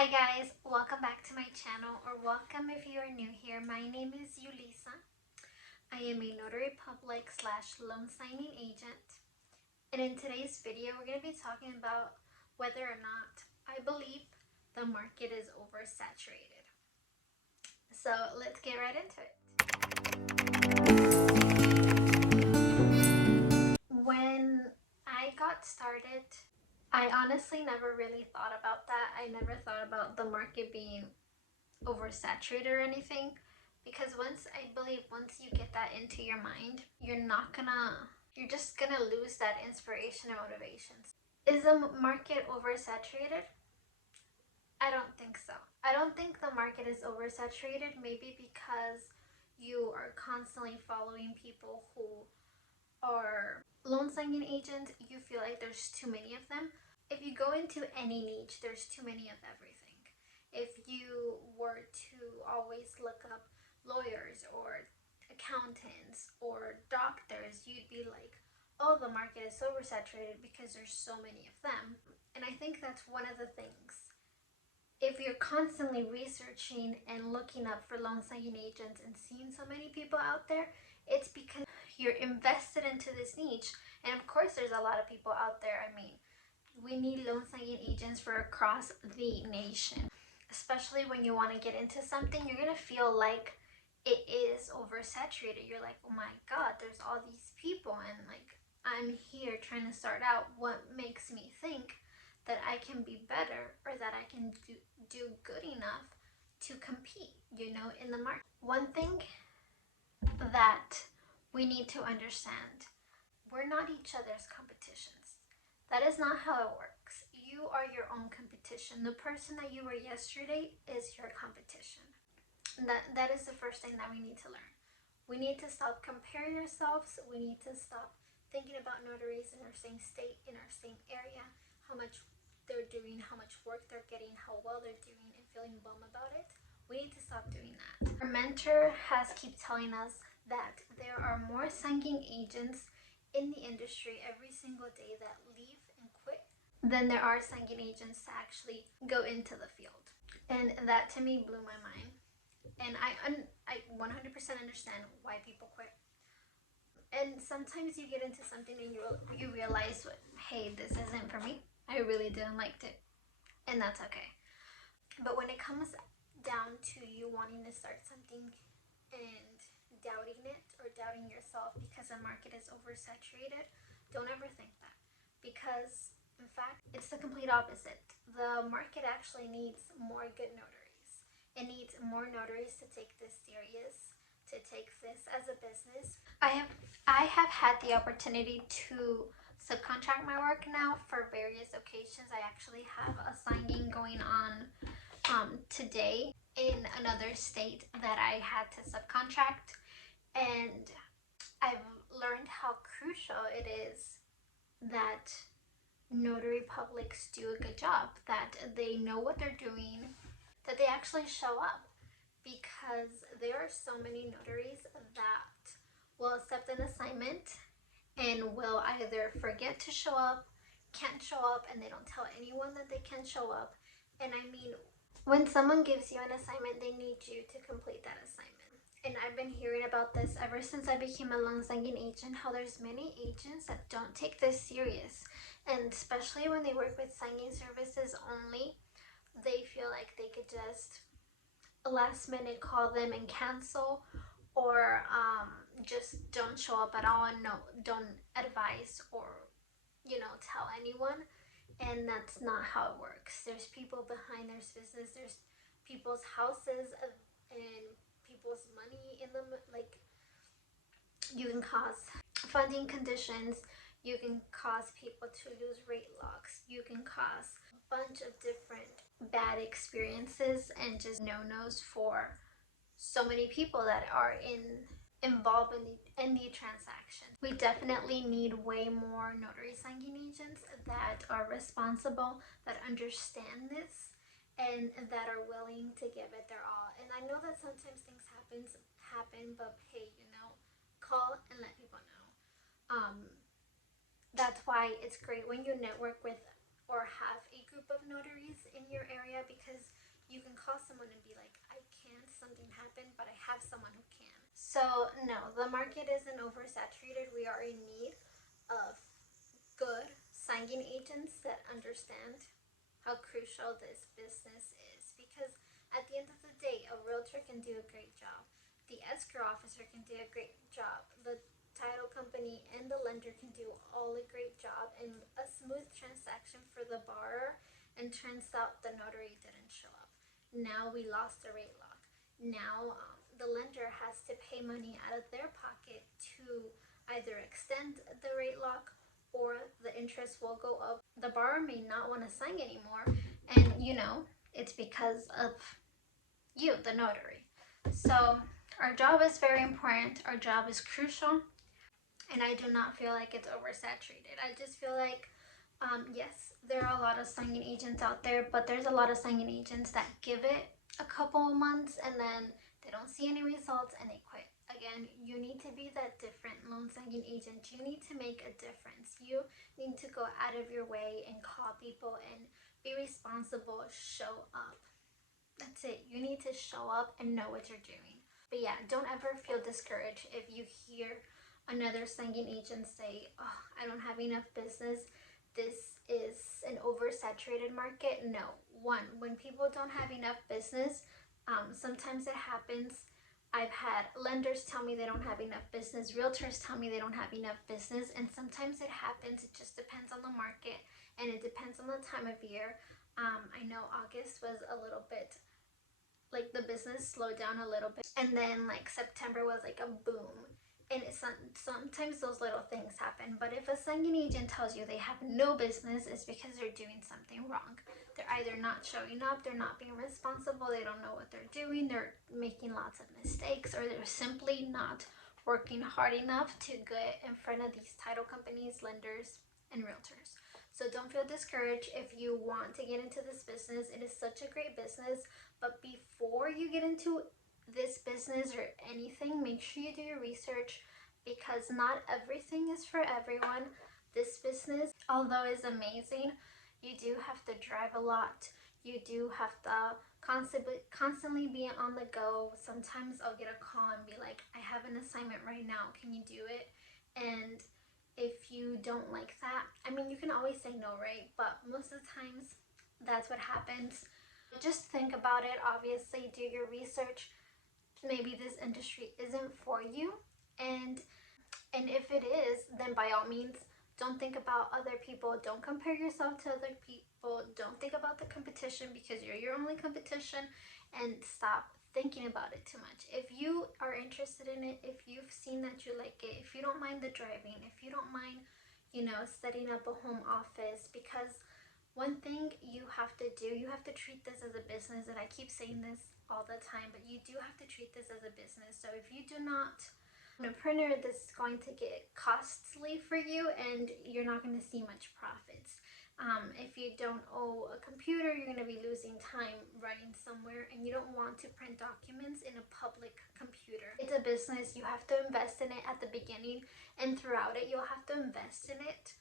Hi guys, welcome back to my channel, or welcome if you are new here. My name is Yulisa. I am a notary public / loan signing agent. And in today's video, we're going to be talking about whether or not I believe the market is oversaturated. So let's get right into it. When I got started, I honestly never really thought about that. I never thought about the market being oversaturated or anything, because I believe once you get that into your mind, you're just gonna lose that inspiration and motivations. Is the market oversaturated? I don't think so. I don't think the market is oversaturated, maybe because you are constantly following people who are loan signing agents. You feel like there's too many of them. If you go into any niche, there's too many of everything. If you were to always look up lawyers or accountants or doctors, you'd be like, oh, the market is so oversaturated because there's so many of them. And I think that's one of the things. If you're constantly researching and looking up for loan signing agents and seeing so many people out there, it's because you're invested into this niche. And of course, there's a lot of people out there. I mean, we need loan signing agents for across the nation. Especially when you want to get into something, you're going to feel like it is oversaturated. You're like, oh my God, there's all these people, and like, I'm here trying to start out. What makes me think that I can be better, or that I can do good enough to compete, in the market? One thing that we need to understand, we're not each other's competitions. That is not how it works. You are your own competition. The person that you were yesterday is your competition. That is the first thing that we need to learn. We need to stop comparing ourselves. We need to stop thinking about notaries in our same state, in our same area, how much they're doing, how much work they're getting, how well they're doing, and feeling bum about it. We need to stop doing that. Our mentor has keep telling us that there are more signing agents in the industry every single day that leave and quit than there are signing agents to actually go into the field. And that to me blew my mind. And I 100% understand why people quit. And sometimes you get into something and you realize, hey, this isn't for me. I really didn't like it. And that's okay. But when it comes down to you wanting to start something and doubting it, or doubting yourself because the market is oversaturated, don't ever think that. Because in fact, it's the complete opposite. The market actually needs more good notaries. It needs more notaries to take this serious, to take this as a business. I have had the opportunity to subcontract my work now for various occasions. I actually have a signing going on today in another state that I had to subcontract, and I've learned how crucial it is that notary publics do a good job, that they know what they're doing, that they actually show up, because there are so many notaries that will accept an assignment and will either forget to show up, can't show up, and they don't tell anyone that they can show up. And I mean, when someone gives you an assignment, they need you to complete that assignment. And I've been hearing about this ever since I became a loan signing agent, how there's many agents that don't take this serious. And especially when they work with signing services only, they feel like they could just last minute call them and cancel, or just don't show up at all, and don't advise or tell anyone. And that's not how it works. There's people behind their business. There's people's houses and people's money in them. Like, you can cause funding conditions, you can cause people to lose rate locks, you can cause a bunch of different bad experiences and just no-nos for so many people that are involved in the transaction. We definitely need way more notary signing agents that are responsible, that understand this, and that are willing to give it their all. And I know that sometimes things happen, but hey, call and let people know. That's why it's great when you network with or have a group of notaries in your area, because you can call someone and be like, I can't, something happened, but I have someone who can. So no, the market isn't oversaturated. We are in need of good signing agents that understand how crucial this business is, because at the end of the day, a realtor can do a great job, the escrow officer can do a great job, the title company and the lender can do all a great job in a smooth transaction for the borrower, and turns out the notary didn't show up. Now we lost the rate lock. Now the lender has to pay money out of their pocket to either extend the rate lock, or the interest will go up. The borrower may not want to sign anymore, and it's because of you, the notary. So our job is very important, our job is crucial, and I do not feel like it's oversaturated. I just feel like, yes, there are a lot of signing agents out there, but there's a lot of signing agents that give it a couple of months and then they don't see any results and they quit. Again, you need to be that different loan signing agent. You need to make a difference. You need to go out of your way and call people and be responsible, show up. That's it. You need to show up and know what you're doing. But yeah, don't ever feel discouraged if you hear another signing agent say, oh, I don't have enough business, this is an oversaturated market. No. One, when people don't have enough business, sometimes it happens. I've had lenders tell me they don't have enough business, realtors tell me they don't have enough business, and sometimes it happens. It just depends on the market and it depends on the time of year. I know August was a little bit like the business slowed down a little bit, and then like September was like a boom, and sometimes those little things happen. But if a signing agent tells you they have no business, it's because they're doing something wrong. They're either not showing up, they're not being responsible, they don't know what they're doing, they're making lots of mistakes, or they're simply not working hard enough to get in front of these title companies, lenders, and realtors. So don't feel discouraged if you want to get into this business. It is such a great business. But before you get into this business or anything, make sure you do your research, because not everything is for everyone. This business, although is amazing, you do have to drive a lot. You do have to constantly be on the go. Sometimes I'll get a call and be like, I have an assignment right now, can you do it? And if you don't like that, I mean, you can always say no, right? But most of the times that's what happens. Just think about it. Obviously, do your research. Maybe this industry isn't for you, and if it is, then by all means, don't think about other people. Don't compare yourself to other people. Don't think about the competition, because you're your only competition, and stop thinking about it too much. If you are interested in it, if you've seen that you like it, if you don't mind the driving, if you don't mind, setting up a home office, because one thing you have to do, you have to treat this as a business, and I keep saying this all the time, but you do have to treat this as a business. So if you do not own a printer, this is going to get costly for you and you're not going to see much profits. If you don't own a computer, you're going to be losing time running somewhere, and you don't want to print documents in a public computer. It's a business. You have to invest in it at the beginning, and throughout it, you'll have to invest in it.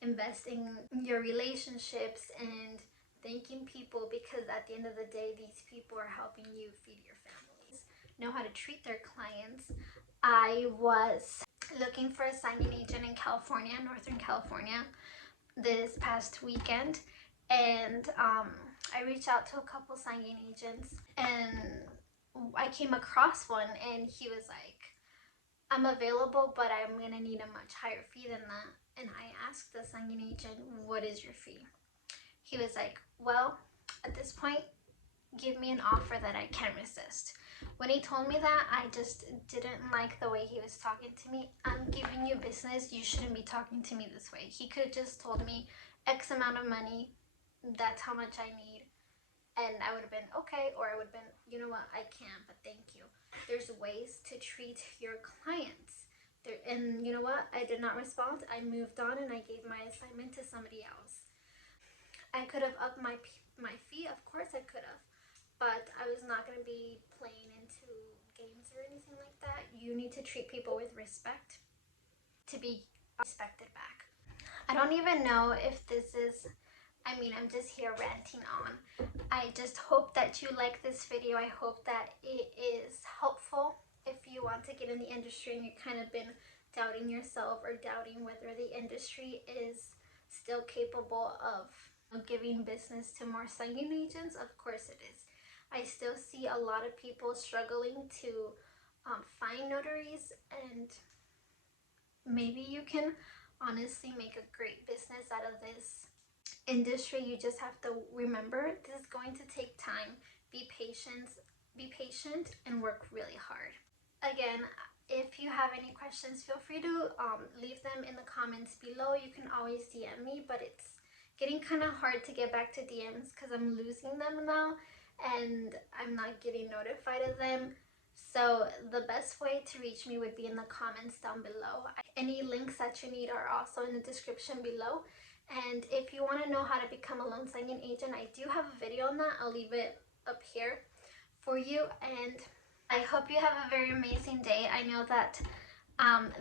Invest in your relationships and thanking people, because at the end of the day, these people are helping you feed your families. Know how to treat their clients. I was looking for a signing agent in California, Northern California, this past weekend, and I reached out to a couple signing agents, and I came across one, and he was like, I'm available, but I'm gonna need a much higher fee than that. And I asked the signing agent, what is your fee? He was like, well, at this point, give me an offer that I can't resist. When he told me that, I just didn't like the way he was talking to me. I'm giving you business, you shouldn't be talking to me this way. He could have just told me X amount of money, that's how much I need, and I would have been okay, or I would have been, you know what, I can't, but thank you. There's ways to treat your clients. And you know what, I did not respond. I moved on and I gave my assignment to somebody else. I could have upped my fee, of course I could have, but I was not going to be playing into games or anything like that. You need to treat people with respect to be respected back. I don't even know if this is I mean, I'm just here ranting on. I just hope that you like this video. I hope that it is helpful if you want to get in the industry and you've kind of been doubting yourself or doubting whether the industry is still capable of giving business to more signing agents. Of course it is. I still see a lot of people struggling to find notaries, and maybe you can honestly make a great business out of this industry. You just have to remember this is going to take time. Be patient and work really hard. Again, if you have any questions, feel free to leave them in the comments below. You can always DM me, but it's getting kind of hard to get back to DMs because I'm losing them now and I'm not getting notified of them. So the best way to reach me would be in the comments down below. Any links that you need are also in the description below. And if you want to know how to become a loan signing agent, I do have a video on that. I'll leave it up here for you. And I hope you have a very amazing day. I know that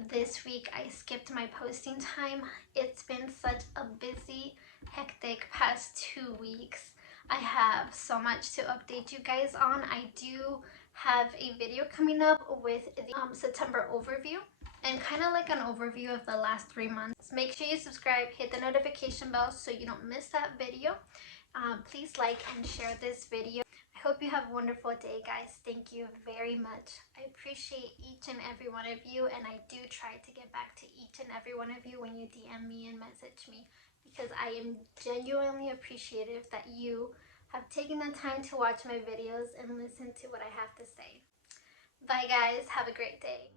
this week I skipped my posting time. It's been such a busy, hectic past 2 weeks. I have so much to update you guys on. I do have a video coming up with the September overview and kind of like an overview of the last 3 months. Make sure you subscribe, hit the notification bell so you don't miss that video. Please like and share this video. I hope you have a wonderful day, guys. Thank you very much. I appreciate each and every one of you, and I do try to get back to each and every one of you when you DM me and message me, because I am genuinely appreciative that you have taken the time to watch my videos and listen to what I have to say. Bye, guys. Have a great day.